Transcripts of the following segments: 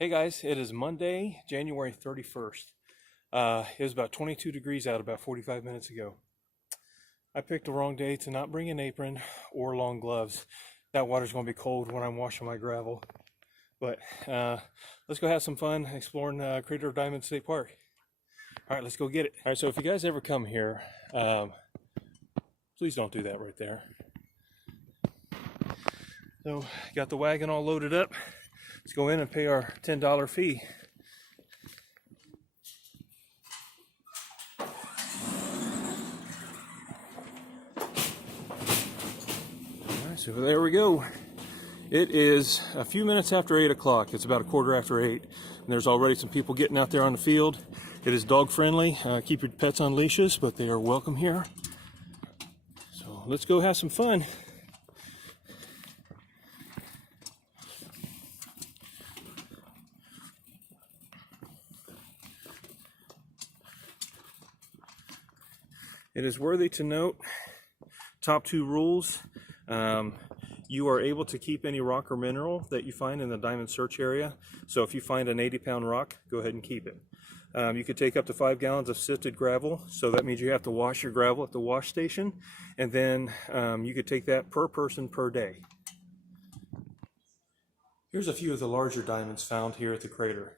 Hey guys, it is Monday, January 31st. It was about 22 degrees out about 45 minutes ago. I picked the wrong day to not bring an apron or long gloves. That water's going to be cold when I'm washing my gravel. But let's go have some fun exploring Crater of Diamond State Park. All right, let's go get it. All right, so if you guys ever come here, please don't do that right there. So, got the wagon all loaded up. Let's go in and pay our $10 fee. All right, so there we go. It is a few minutes after 8 o'clock. It's about a quarter after 8. And there's already some people getting out there on the field. It is dog friendly. Keep your pets on leashes, but they are welcome here. So let's go have some fun. It is worthy to note, top 2 rules. You are able to keep any rock or mineral that you find in the diamond search area. So if you find an 80-pound rock, go ahead and keep it. You could take up to 5 gallons of sifted gravel. So that means you have to wash your gravel at the wash station. And then you could take that per person per day. Here's a few of the larger diamonds found here at the crater.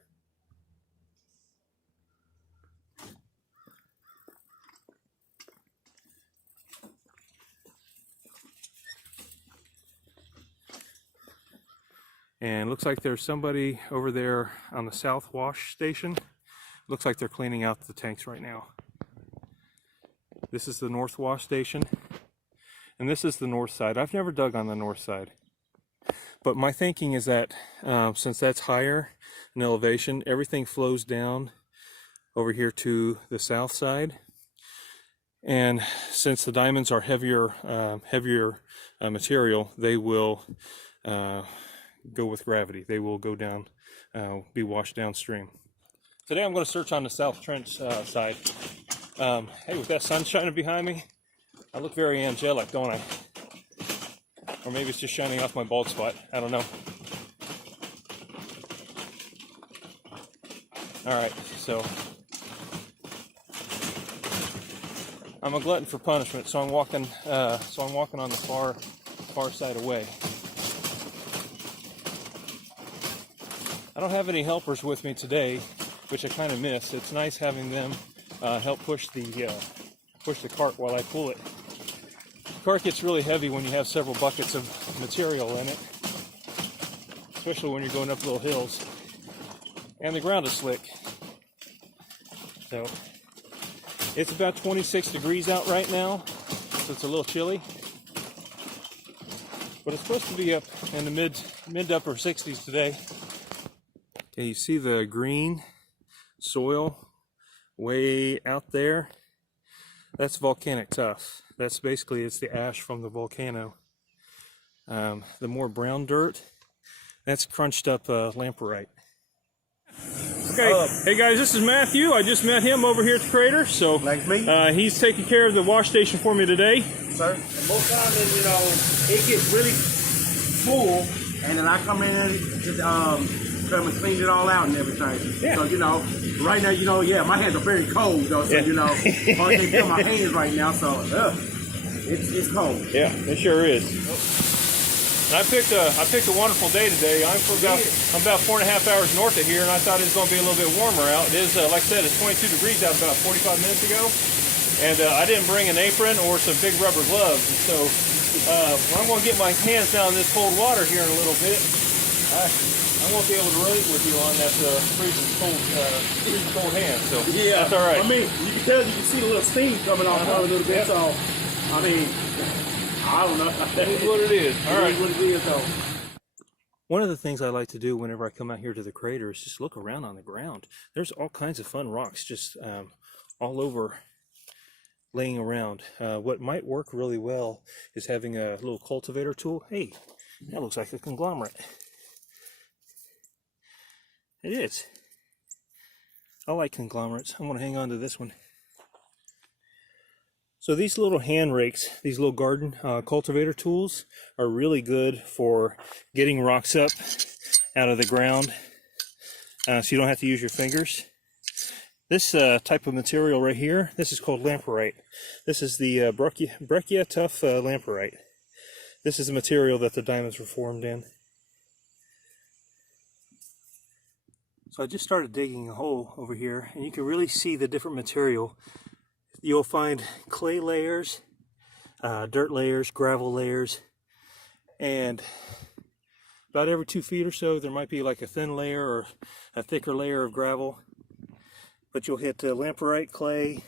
And looks like there's somebody over there on the south wash station. Looks like they're cleaning out the tanks right now. This is the north wash station. And this is the north side. I've never dug on the north side. But my thinking is that since that's higher in elevation, everything flows down over here to the south side. And since the diamonds are heavier material, they will go with gravity. They will go down, be washed downstream. Today I'm going to search on the South Trench side. Hey, with that sun shining behind me, I look very angelic, don't I? Or maybe it's just shining off my bald spot. I don't know. Alright, so I'm a glutton for punishment, so I'm walking on the far side away. I don't have any helpers with me today, which I kind of miss. It's nice having them help push the cart while I pull it. The cart gets really heavy when you have several buckets of material in it, especially when you're going up little hills. And the ground is slick. So it's about 26 degrees out right now, so it's a little chilly. But it's supposed to be up in the mid to upper 60s today. Okay, you see the green soil way out there? That's volcanic tuff. That's basically, it's the ash from the volcano. The more brown dirt, that's crunched up lamperite. Okay, hey guys, this is Matthew. I just met him over here at the crater. So like me? He's taking care of the wash station for me today. Sir, and most times, it gets really full, and then I come in and just come and clean it all out and everything. Yeah. So, right now, yeah, my hands are very cold, though, so, I can't feel my hands right now, so, it's cold. Yeah, it sure is. And I picked a wonderful day today. I'm about 4.5 hours north of here, and I thought it was going to be a little bit warmer out. It is, like I said, it's 22 degrees out about 45 minutes ago, and I didn't bring an apron or some big rubber gloves, and so I'm going to get my hands down in this cold water here in a little bit. I won't be able to relate with you on that freezing cold hand, so yeah, that's all right. I mean, you can see the little steam coming off a little bit, so, I mean, I don't know. That is what it is. All right. What it is, though. One of the things I like to do whenever I come out here to the crater is just look around on the ground. There's all kinds of fun rocks just all over laying around. What might work really well is having a little cultivator tool. Hey, that looks like a conglomerate. It is. I like conglomerates. I'm going to hang on to this one. So these little hand rakes, these little garden cultivator tools, are really good for getting rocks up out of the ground. so you don't have to use your fingers. This type of material right here, this is called lamperite. This is the Breccia tough lamperite. This is the material that the diamonds were formed in. So I just started digging a hole over here, and you can really see the different material. You'll find clay layers, dirt layers, gravel layers, and about every 2 feet or so there might be like a thin layer or a thicker layer of gravel. But you'll hit lamperite, clay,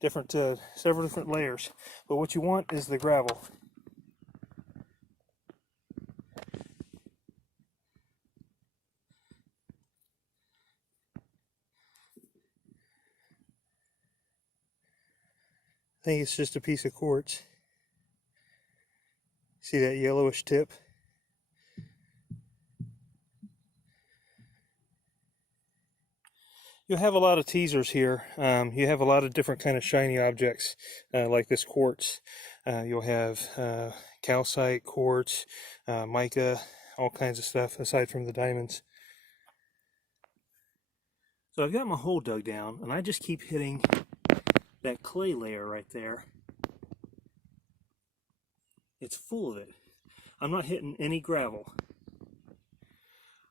several different layers. But what you want is the gravel. I think it's just a piece of quartz. See that yellowish tip? You'll have a lot of teasers here. You have a lot of different kind of shiny objects, like this quartz. You'll have calcite, quartz, mica, all kinds of stuff aside from the diamonds. So I've got my hole dug down, and I just keep hitting that clay layer right there. It's full of it. I'm not hitting any gravel.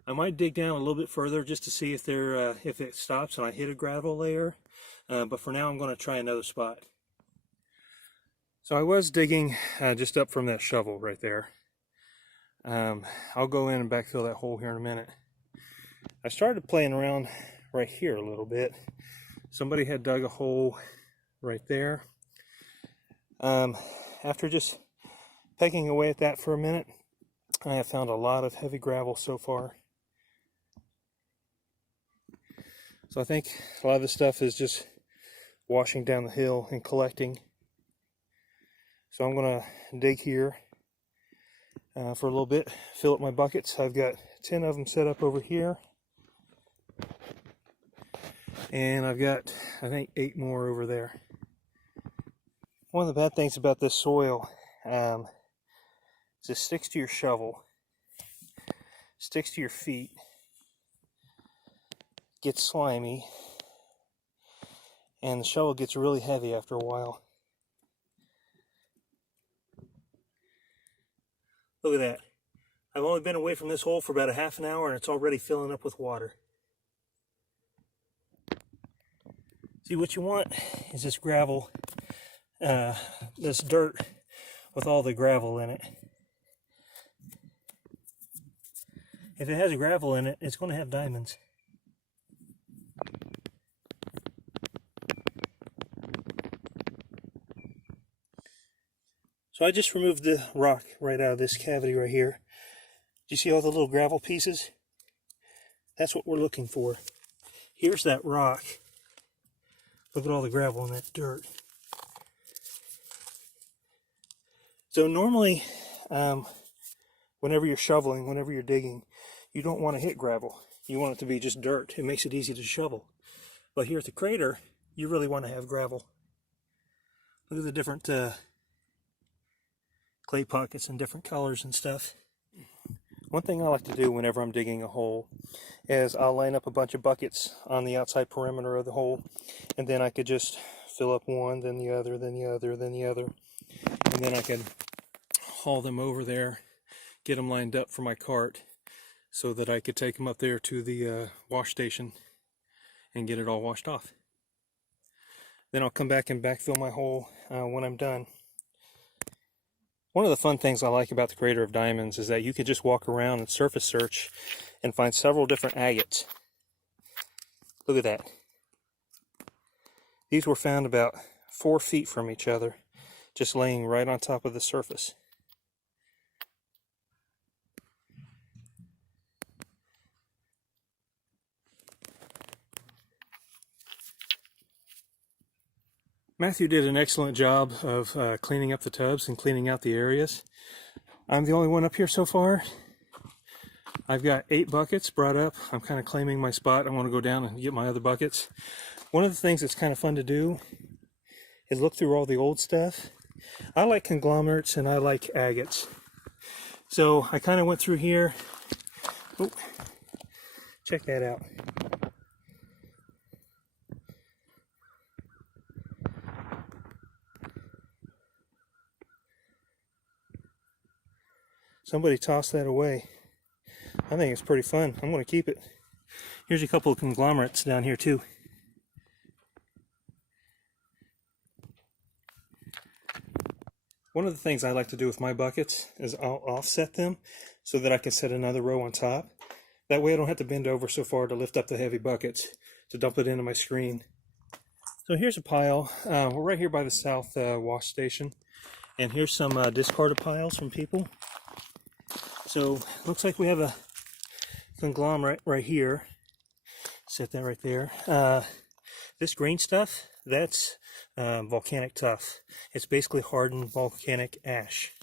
I might dig down a little bit further just to see if it stops and I hit a gravel layer, but for now I'm going to try another spot. So I was digging just up from that shovel right there. I'll go in and backfill that hole here in a minute. I started playing around right here a little bit. Somebody had dug a hole right there. After just pecking away at that for a minute, I have found a lot of heavy gravel so far. So I think a lot of this stuff is just washing down the hill and collecting. So I'm going to dig here for a little bit, fill up my buckets. I've got 10 of them set up over here. And I've got, I think, 8 more over there. One of the bad things about this soil is it sticks to your shovel, sticks to your feet, gets slimy, and the shovel gets really heavy after a while. Look at that. I've only been away from this hole for about a half an hour and it's already filling up with water. See, what you want is this gravel, this dirt with all the gravel in it. If it has gravel in it, it's going to have diamonds. So I just removed the rock right out of this cavity right here. Do you see all the little gravel pieces? That's what we're looking for. Here's that rock. Look at all the gravel in that dirt. So normally, whenever you're shoveling, whenever you're digging, you don't want to hit gravel. You want it to be just dirt. It makes it easy to shovel. But here at the crater, you really want to have gravel. Look at the different clay pockets in different colors and stuff. One thing I like to do whenever I'm digging a hole is I'll line up a bunch of buckets on the outside perimeter of the hole, and then I could just fill up one, then the other, then the other, then the other, and then I could haul them over there, get them lined up for my cart so that I could take them up there to the wash station and get it all washed off. Then I'll come back and backfill my hole when I'm done. One of the fun things I like about the Crater of Diamonds is that you can just walk around and surface search and find several different agates. Look at that. These were found about 4 feet from each other, just laying right on top of the surface. Matthew did an excellent job of cleaning up the tubs and cleaning out the areas. I'm the only one up here so far. I've got 8 buckets brought up. I'm kind of claiming my spot. I want to go down and get my other buckets. One of the things that's kind of fun to do is look through all the old stuff. I like conglomerates and I like agates. So I kind of went through here Check that out. Somebody tossed that away. I think it's pretty fun. I'm going to keep it. Here's a couple of conglomerates down here too. One of the things I like to do with my buckets is I'll offset them so that I can set another row on top. That way I don't have to bend over so far to lift up the heavy buckets to dump it into my screen. So here's a pile. We're right here by the south wash station. And here's some discarded piles from people. So looks like we have a conglomerate right here. Set that right there. This green stuff, that's volcanic tuff. It's basically hardened volcanic ash.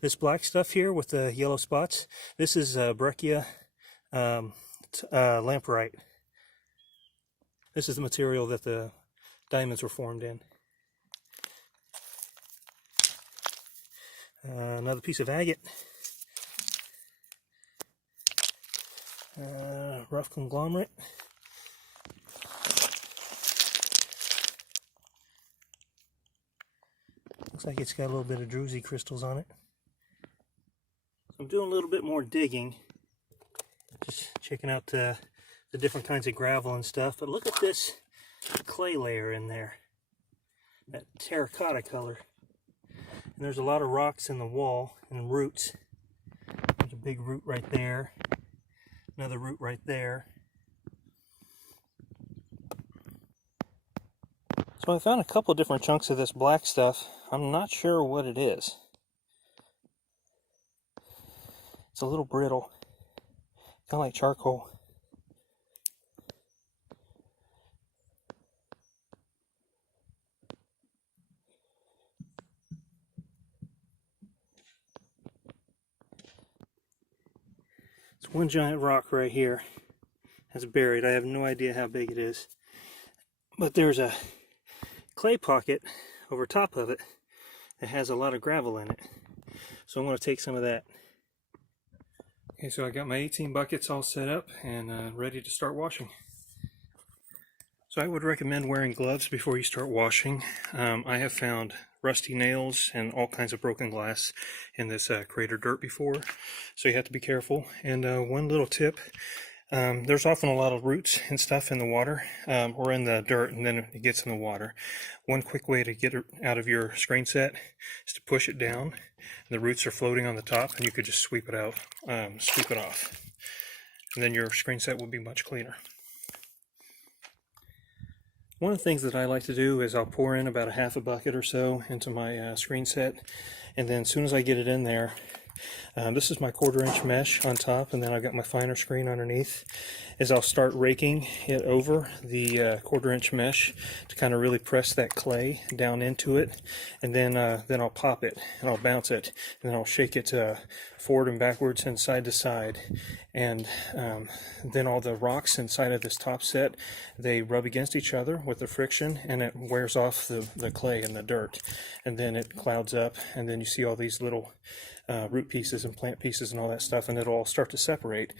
This black stuff here with the yellow spots, this is breccia lamprite. This is the material that the diamonds were formed in. Another piece of agate. Rough conglomerate. Looks like it's got a little bit of druzy crystals on it. I'm doing a little bit more digging, just checking out the different kinds of gravel and stuff. But look at this clay layer in there, that terracotta color. And there's a lot of rocks in the wall and roots. There's a big root right there, another root right there. So I found a couple of different chunks of this black stuff. I'm not sure what it is. It's a little brittle, kind of like charcoal. It's one giant rock right here that's buried. I have no idea how big it is. But there's a clay pocket over top of it that has a lot of gravel in it. So I'm going to take some of that. Okay, so I got my 18 buckets all set up and ready to start washing. So I would recommend wearing gloves before you start washing. I have found rusty nails and all kinds of broken glass in this crater dirt before, so you have to be careful. And one little tip, there's often a lot of roots and stuff in the water or in the dirt, and then it gets in the water. One quick way to get it out of your screen set is to push it down. The roots are floating on the top, and you could just sweep it out, sweep it off, and then your screen set will be much cleaner. One of the things that I like to do is I'll pour in about a half a bucket or so into my screen set, and then as soon as I get it in there, this is my 1/4 inch mesh on top, and then I've got my finer screen underneath, is I'll start raking it over the 1/4 inch mesh to kind of really press that clay down into it, and then I'll pop it and I'll bounce it, and then I'll shake it forward and backwards and side to side, and then all the rocks inside of this top set, they rub against each other with the friction, and it wears off the clay and the dirt, and then it clouds up, and then you see all these little root pieces and plant pieces and all that stuff, and it'll all start to separate,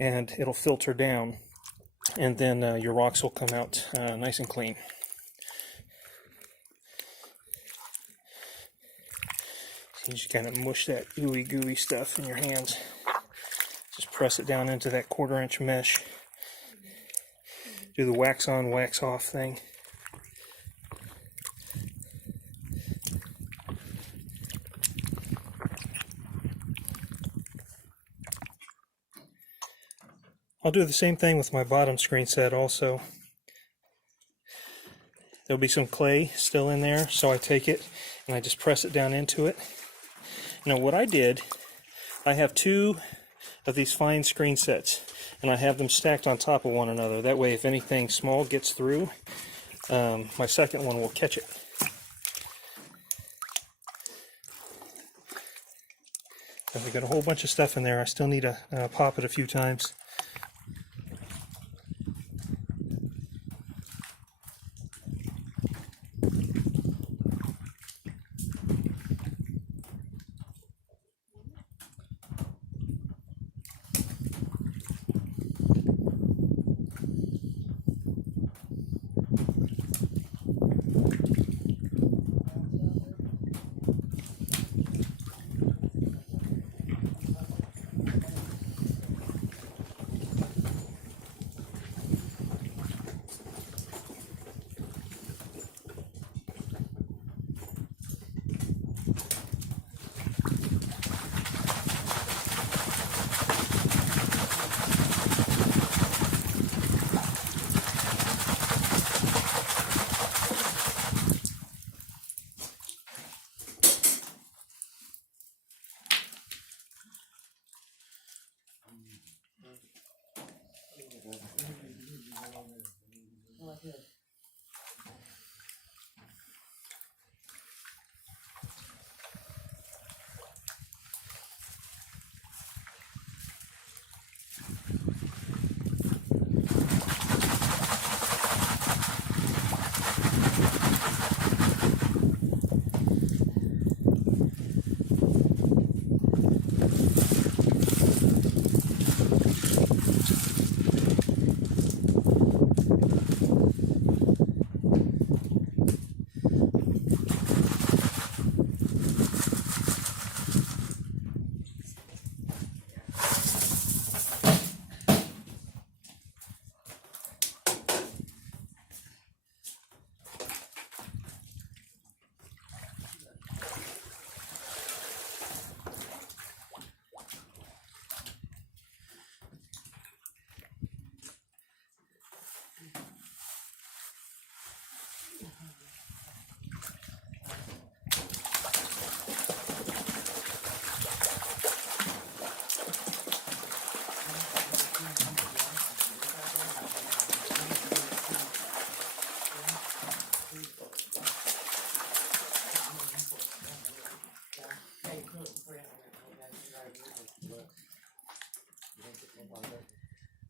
and it'll filter down, and then your rocks will come out nice and clean. So you just kind of mush that ooey gooey stuff in your hands. Just press it down into that 1/4 inch mesh. Do the wax on, wax off thing. I'll do the same thing with my bottom screen set also. There'll be some clay still in there, so I take it and I just press it down into it. Now what I did, I have 2 of these fine screen sets, and I have them stacked on top of one another. That way if anything small gets through, my second one will catch it. I've got a whole bunch of stuff in there. I still need to pop it a few times.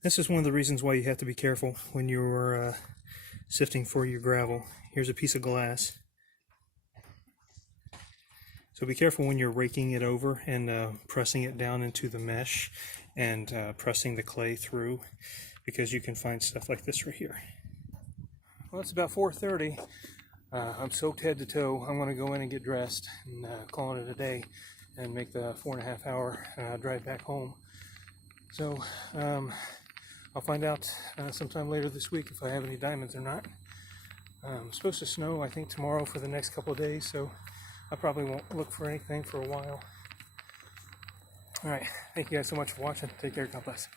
This is one of the reasons why you have to be careful when you're sifting for your gravel. Here's a piece of glass. So be careful when you're raking it over and pressing it down into the mesh and pressing the clay through, because you can find stuff like this right here. Well, it's about 4:30. I'm soaked head to toe. I'm going to go in and get dressed and call it a day and make the 4.5 hour drive back home. So I'll find out sometime later this week if I have any diamonds or not. It's supposed to snow, I think, tomorrow for the next couple of days, so I probably won't look for anything for a while. Alright, thank you guys so much for watching. Take care, God bless.